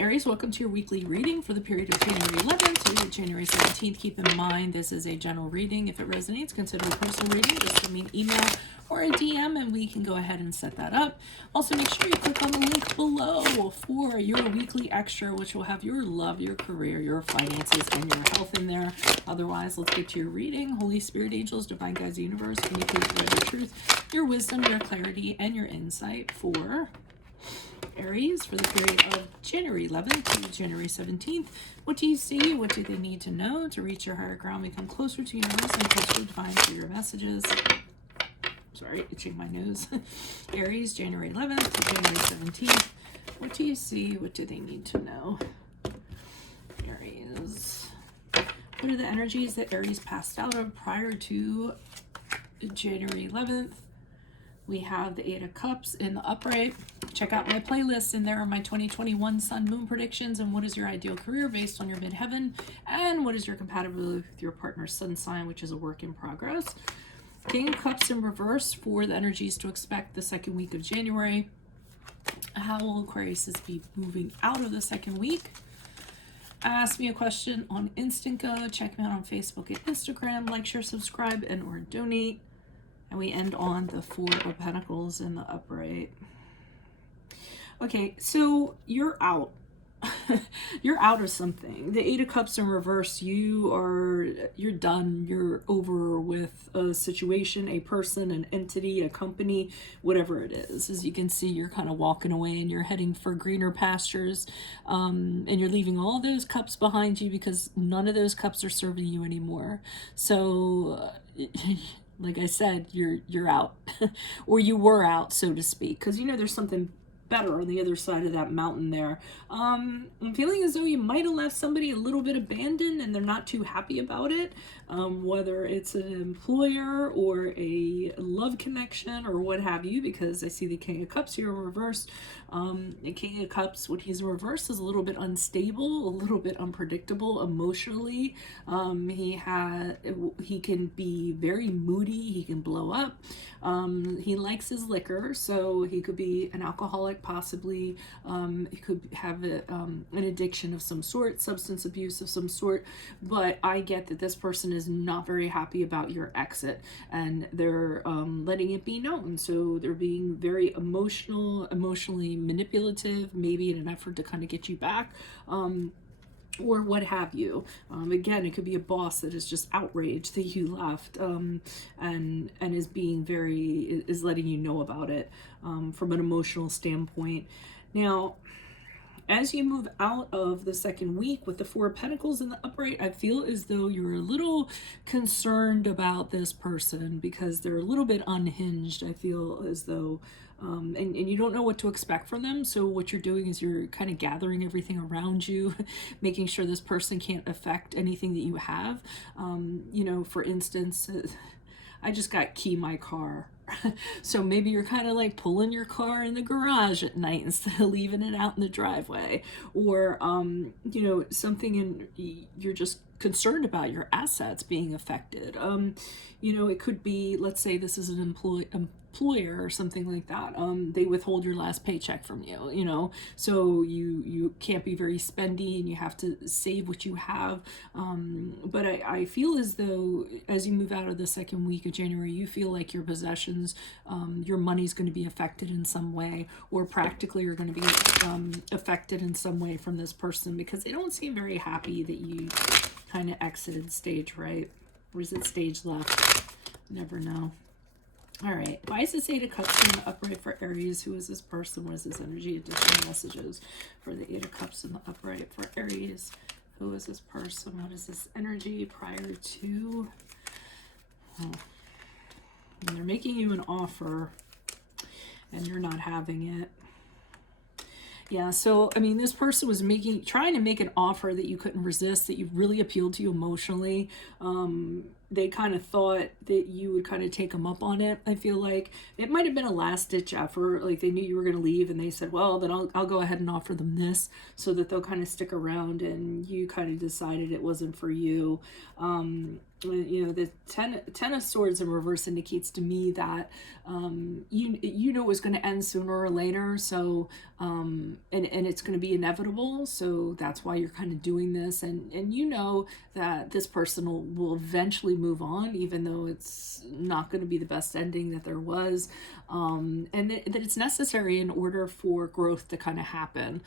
Aries, welcome to your weekly reading for the period of January 11th to January 17th. Keep in mind, this is a general reading. If it resonates, consider a personal reading. Just send me an email or a DM and we can go ahead and set that up. Also, make sure you click on the link below for your weekly extra, which will have your love, your career, your finances, and your health in there. Otherwise, let's get to your reading. Holy Spirit, angels, divine guides, universe, can you please provide your truth, your wisdom, your clarity, and your insight for Aries for the period of January 11th to January 17th. What do you see? What do they need to know to reach your higher ground, become closer to universe, and closer to divine through your messages? Sorry, itching my nose. Aries, January 11th to January 17th. What do you see? What do they need to know? Aries. What are the energies that Aries passed out of prior to January 11th? We have the Eight of Cups in the upright. Check out my playlist. In there are my 2021 Sun Moon predictions and what is your ideal career based on your midheaven and what is your compatibility with your partner's sun sign, which is a work in progress. King of Cups in reverse for the energies to expect the second week of January. How will Aquarius be moving out of the second week? Ask me a question on Instant Go. Check me out on Facebook and Instagram. Like, share, subscribe, and or donate. And we end on the Four of Pentacles in the upright. Okay, so you're out. You're out of something. The Eight of Cups in reverse, you're done. You're over with a situation, a person, an entity, a company, whatever it is. As you can see, you're kind of walking away and you're heading for greener pastures. And you're leaving all those cups behind you because none of those cups are serving you anymore. So like I said, you're out, or you were out, so to speak, because there's something better on the other side of that mountain there. I'm feeling as though you might have left somebody a little bit abandoned and they're not too happy about it, whether it's an employer or a love connection or what have you, because I see the King of Cups here in reverse. The King of Cups, when he's in reverse, is a little bit unstable, a little bit unpredictable emotionally. He can be very moody. He can blow up. He likes his liquor, so he could be an alcoholic, possibly. He could have an addiction of some sort, substance abuse of some sort. But I get that this person is not very happy about your exit, and they're letting it be known. So they're being very emotionally manipulative, maybe in an effort to kind of get you back. Or what have you. Again, it could be a boss that is just outraged that you left, and is being is letting you know about it from an emotional standpoint. Now, as you move out of the second week with the Four of Pentacles in the upright, I feel as though you're a little concerned about this person because they're a little bit unhinged. I feel as though and you don't know what to expect from them. So what you're doing is you're kind of gathering everything around you, making sure this person can't affect anything that you have. For instance, I just got key my car. So maybe you're kind of like pulling your car in the garage at night instead of leaving it out in the driveway, or something you're just concerned about your assets being affected. It could be, let's say this is an employer or something like that. They withhold your last paycheck from you, so you can't be very spendy and you have to save what you have. But I feel as though as you move out of the second week of January, you feel like your possessions, your money's going to be affected in some way, or practically you're going to be affected in some way from this person, because they don't seem very happy that you kind of exited stage right, or is it stage left? Never know. All right, why is this Eight of Cups in the upright for Aries? Who is this person? What is this energy? Additional messages for the Eight of Cups in the upright for Aries. Who is this person? What is this energy prior to? And they're making you an offer and you're not having it. Yeah, so, this person was trying to make an offer that you couldn't resist, that you really appealed to you emotionally. they kind of thought that you would kind of take them up on it. I feel like it might have been a last ditch effort. Like they knew you were going to leave and they said, well, then I'll go ahead and offer them this so that they'll kind of stick around, and you kind of decided it wasn't for you. You know, the ten of Swords in reverse indicates to me that you know it was going to end sooner or later. So and it's going to be inevitable. So that's why you're kind of doing this, and you know that this person will eventually move on, even though it's not going to be the best ending that there was, and that it's necessary in order for growth to kind of happen.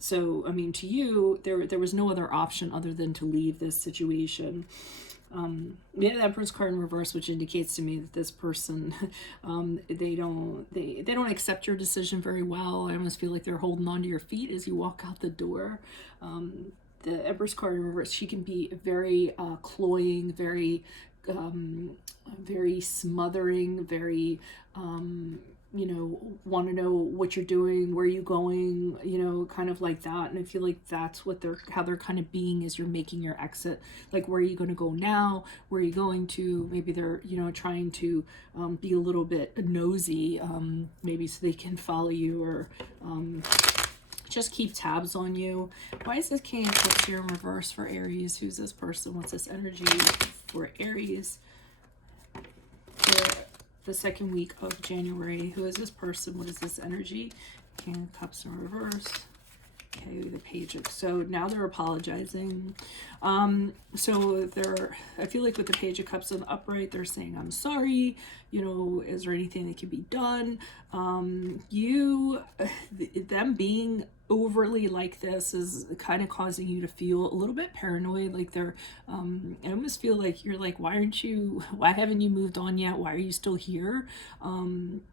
So I mean, to you, there was no other option other than to leave this situation. Yeah, the Emperor's card in reverse, which indicates to me that this person, they don't accept your decision very well. I almost feel like they're holding on to your feet as you walk out the door. The Emperor's card in reverse, she can be very cloying, very very smothering, very you know, want to know what you're doing, where you going, you know, kind of like that. And I feel like that's what how they're kind of being as you're making your exit. Like, where are you going to go now? Where are you going to? Maybe they're, you know, trying to be a little bit nosy, maybe so they can follow you, or just keep tabs on you. Why is this King of Cups here in reverse for Aries? Who's this person? What's this energy for Aries? For the second week of January. Who is this person? What is this energy? King of Cups in reverse. Okay, the Page of, so now they're apologizing. So I feel like with the Page of Cups in the upright, they're saying, I'm sorry, you know, is there anything that can be done? Them being overly like this is kind of causing you to feel a little bit paranoid. Like they're I almost feel like you're like, why haven't you moved on yet? Why are you still here?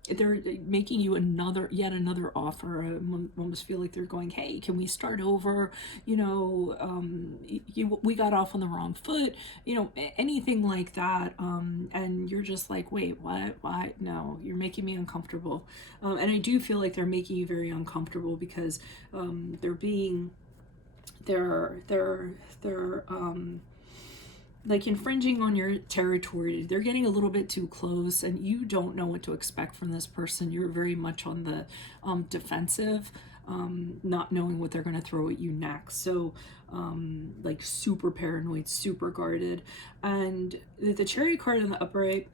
They're making you yet another offer. I almost feel like they're going, hey, can we start over? You know, we got off on the wrong foot, you know, anything like that. And you're just like, wait, what? Why? No, you're making me uncomfortable. And I do feel like they're making you very uncomfortable because they're like infringing on your territory. They're getting a little bit too close, and you don't know what to expect from this person. You're very much on the defensive, not knowing what they're going to throw at you next. So like super paranoid, super guarded. And the Chariot card in the upright,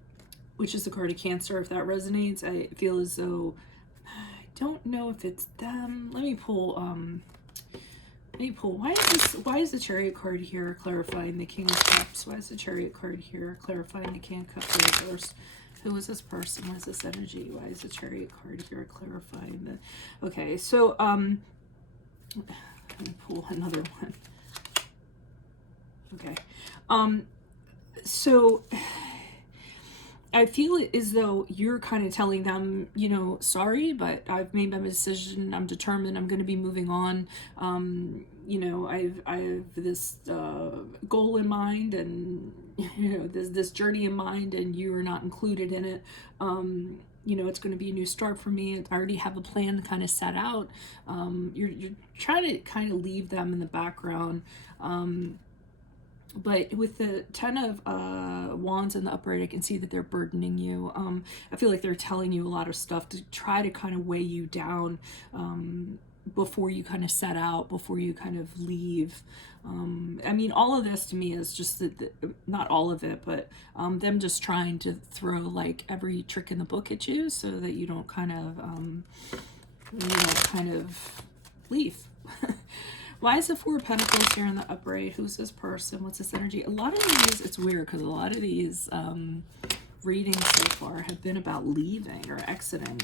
which is the card of Cancer, if that resonates, I feel as though, I don't know if it's them. Let me pull, why is the Chariot card here clarifying the King of Cups? Why is the Chariot card here clarifying the King of Cups reverse? Who is this person? What is this energy? Why is the Chariot card here clarifying the... Okay, so, let me pull another one. Okay. So I feel as though you're kind of telling them, you know, sorry, but I've made my decision. I'm determined. I'm going to be moving on. You know, I have this goal in mind, and you know, this journey in mind, and you are not included in it. You know, it's going to be a new start for me. I already have a plan kind of set out. You're trying to kind of leave them in the background. But with the Ten of Wands in the upright, I can see that they're burdening you. I feel like they're telling you a lot of stuff to try to kind of weigh you down before you kind of set out, before you kind of leave. I mean, all of this to me is just not all of it, but them just trying to throw like every trick in the book at you so that you don't kind of leave. Why is the Four of Pentacles here in the upright? Who's this person? What's this energy? A lot of these, it's weird because a lot of these readings so far have been about leaving or exiting.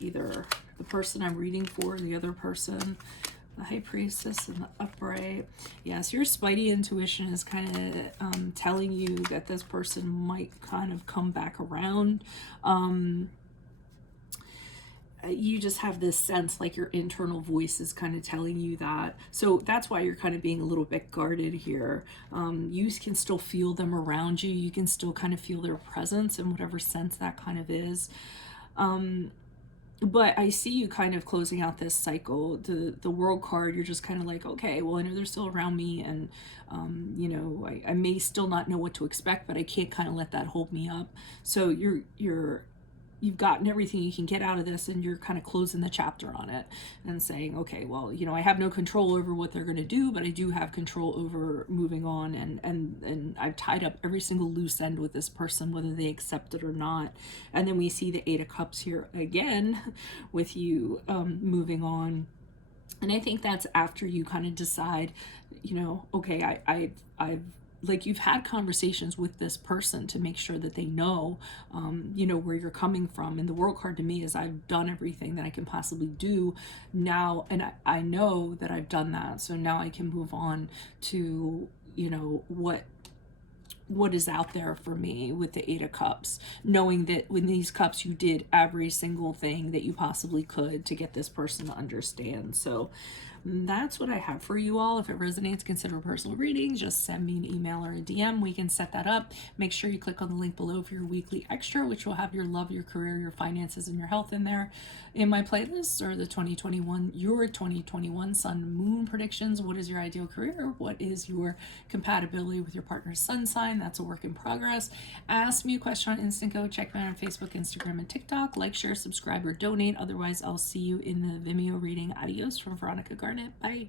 Either the person I'm reading for or the other person. The High Priestess in the upright. Yes, your spidey intuition is kind of telling you that this person might kind of come back around. You just have this sense, like your internal voice is kind of telling you that. So that's why you're kind of being a little bit guarded here. You can still feel them around you. You can still kind of feel their presence in whatever sense that kind of is. But I see you kind of closing out this cycle. The world card, you're just kind of like, okay, well, I know they're still around me, and you know, I may still not know what to expect, but I can't kind of let that hold me up. So you've gotten everything you can get out of this, and you're kind of closing the chapter on it and saying, okay, well, you know, I have no control over what they're going to do, but I do have control over moving on, and I've tied up every single loose end with this person, whether they accept it or not. And then we see the Eight of Cups here again with you moving on. And I think that's after you kind of decide, you know, okay, I've like, you've had conversations with this person to make sure that they know, you know, where you're coming from. And the world card to me is, I've done everything that I can possibly do now, and I know that I've done that. So now I can move on to, you know, what is out there for me with the Eight of Cups, knowing that with these cups you did every single thing that you possibly could to get this person to understand. So that's what I have for you all. If it resonates, consider personal readings. Just send me an email or a DM. We can set that up. Make sure you click on the link below for your weekly extra, which will have your love, your career, your finances, and your health in there. In my playlists are the 2021 sun moon predictions. What is your ideal career? What is your compatibility with your partner's sun sign? That's a work in progress. Ask me a question on Instant Go. Check me out on Facebook, Instagram, and TikTok. Like, share, subscribe, or donate. Otherwise, I'll see you in the Vimeo reading. Adios from Veronica Garnett. Bye.